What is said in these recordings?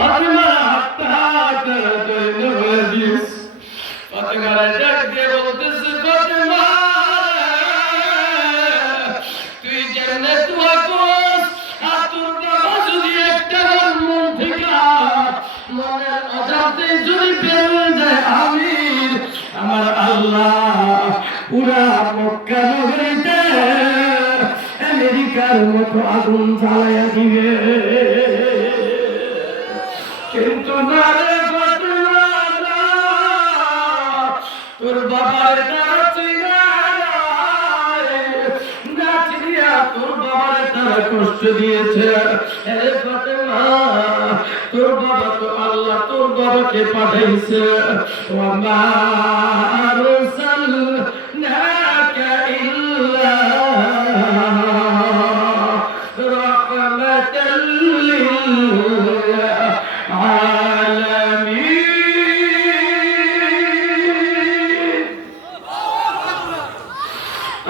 ফাতেমা হাতটা ধরে বলে দিস। ফাতেমা ডাক দিয়ে বলতেছে, ফাতেমা তুই জান্নাত ওয়াকস, আর তোর বাবা যদি একটা মন থেকে মনের অজান্তে যদি বের হয়ে যায়, আমির আমার আল্লাহ পুরা মক্কা নগরীতে আমেরিকার মতো আগুন জ্বালাইয়া দিবে। কিন্তু না রে ফাতেমা, তোর বাবার তারা চিনা না, চিনিয়া তোর বাবার তারা কষ্ট দিয়েছে। আরে ফাতেমা, তোর বাবা তো আল্লাহ তোর বাবাকে পাঠাইছে। ওয়া মা আরসালনাকা ইল্লা রাহমাতাল লিল আলামিন।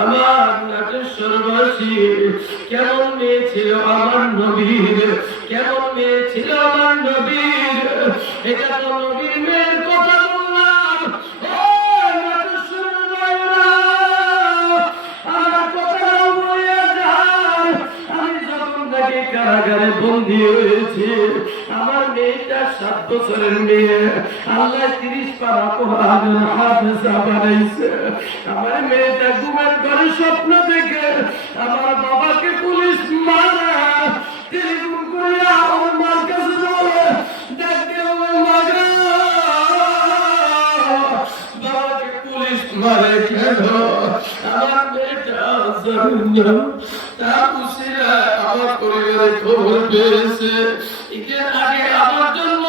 আমার নাটেশ্বরবাসী, কেমন মেয়ে ছিল আমার নবীর, কেমন মেয়ে ছিল আমার নবীর। এটা তো নবীর মেয়ের কথা বললাম। ও নাটেশ্বরের মায়েরা, আমার কথাটাও বলে যায়। আমি যখন নাকি কারাগারে বন্দী হয়েছি, আমার মেয়েটা 7 বছরের মেয়ে, আল্লাহ 30 পারা কোরআনের হাফেজা বানাইছে। আমার মেয়েটা ঘুমের ঘরে স্বপ্ন দেখে আমার বাবাকে পুলিশ মারা, টেলিফোন করিয়া আমার মার কাছে বলে, ডাকতে আমার মাগা বাবাকে পুলিশ মারে কেন? আমার মেয়েটা জানে তার উসিলা আমার পরিবারের খবর পেয়েছে। ঈদের আগে আমার জন্য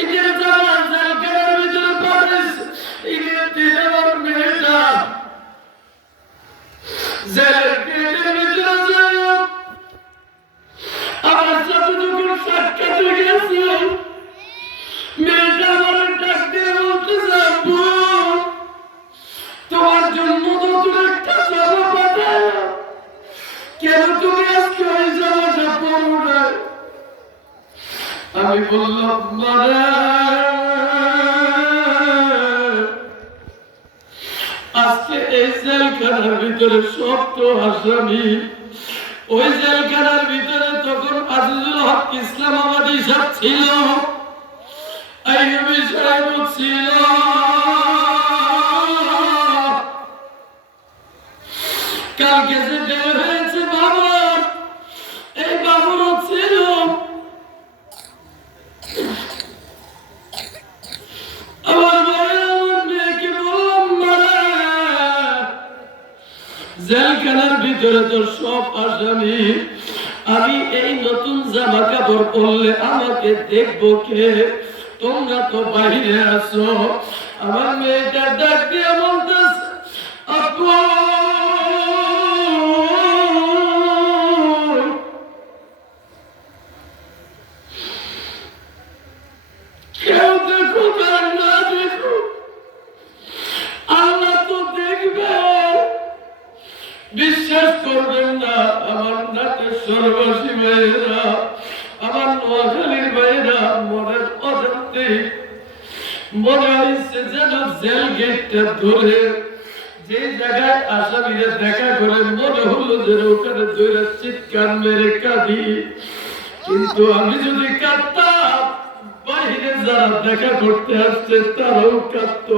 ঈদের জামার জায়গার ভিতরে পাঠিয়েছে। ঈদের দিন আমার মেয়েটা জেলের গেটের ভিতরে যায়, আমার সাথে যখন সাক্ষাৎ গেছে, মেয়েটা আমার ডাক দিয়ে বলতেছে, আব্বু তোমার জন্য নতুন একটা জামা পাঠায়, কেন তুমি আজকে ওই জামাটা পরো না? আমি বললাম, মারা আজকে এই জেলখানার ভিতরে সব তো আসামি। ওই জেলখানার ভিতরে তখন আজিজুল হক ইসলামাবাদী সাহেব ছিল, আইয়ুবী সাহেব ছিল, কালকে যে বের হয়েছে বাবর, এই বাবরও ছিল। আমার মেয়েকে বললাম, মারা জেলখানার ভিতরে তো সব আসামি, আমি এই নতুন জামা কাপড় পরলে আমাকে দেখবো কে? তোমরা তো বাইরে আছো। আমার মেয়েটা ডাক দিয়ে বলতেছে, আপু কেউ দেখো আর না দেখো, আল্লাহ তো দেখবে। বিশ্বাস করবেন না আমার নাটেশ্বরবাসী ভাইয়েরা, আমার নোয়াখালীর ভাইয়েরা, মনের অজান্তে মনে হয়েছে যেন জেল গেটটা ধরে যে জায়গায় আসামিরা দেখা করে, মনে হলো যে ওখানে ধরে চিৎকার মেরে কাঁদি। কিন্তু আমি যদি কাঁদতাম, বাইরে যারা দেখা করতে আসছে তারাও কাঁদত।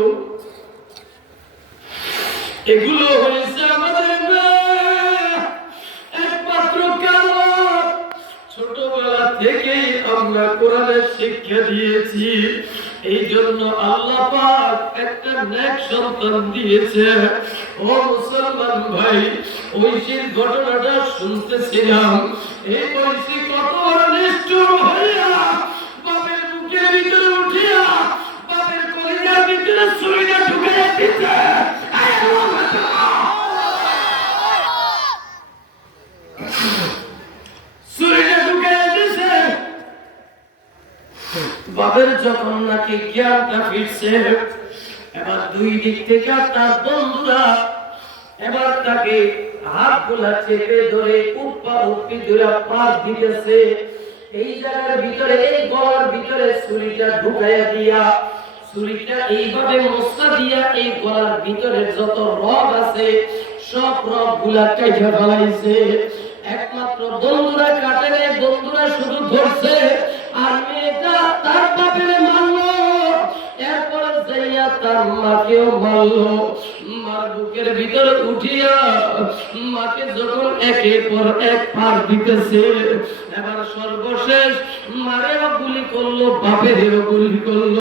এগুলো হয়েছে আমাদের একমাত্র কারণ ছোটবেলা থেকেই আমরা কোরআনের শিক্ষা দিয়েছি। এই জন্য আল্লাহ পাক একটা নেক সন্তান দিয়েছে। ও মুসলমান ভাই, ঐশীর ঘটনাটা শুনতেছিলাম। এই ঐশী কত বড় নিষ্ঠুর হইয়া বাপের বুকের ভিতরে উঠিয়া বাপের কলিজার ভিতরে ছুরিটা ঢুকাইয়া দিচ্ছে। বাপের যখন নাকি জ্ঞানটা ফিরছে, এবার দুই দিক থেকে তার বন্ধুরা এবার তাকে হাত গুলা চেপে ধরে উপা উপি ধরে পার দিতেছে। এই জায়গার ভিতরে, এই গলার ভিতরে ছুরিটা ঢুকাইয়া দিয়া ছুরিটা এইভাবে মশলা দিয়া এই গলার ভিতরে যত রগ আছে সব রগ গুলা কেটে ফেলাইছে। একমাত্র বন্ধুরা কাটে নাই, বন্ধুরা শুধু ধরছে আর মেয়েটা তার বাপের মারলো। এরপরে যাইয়া তার মাকেও মারলো। মার বুকের ভিতরে উঠিয়া মাকে যখন একের পর এক পার দিতেছে, এবার সর্বশেষ মারেও গুলি করলো, বাপেরও গুলি